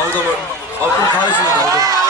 好오자好不开心럼搞 야.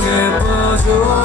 사랑에 빠져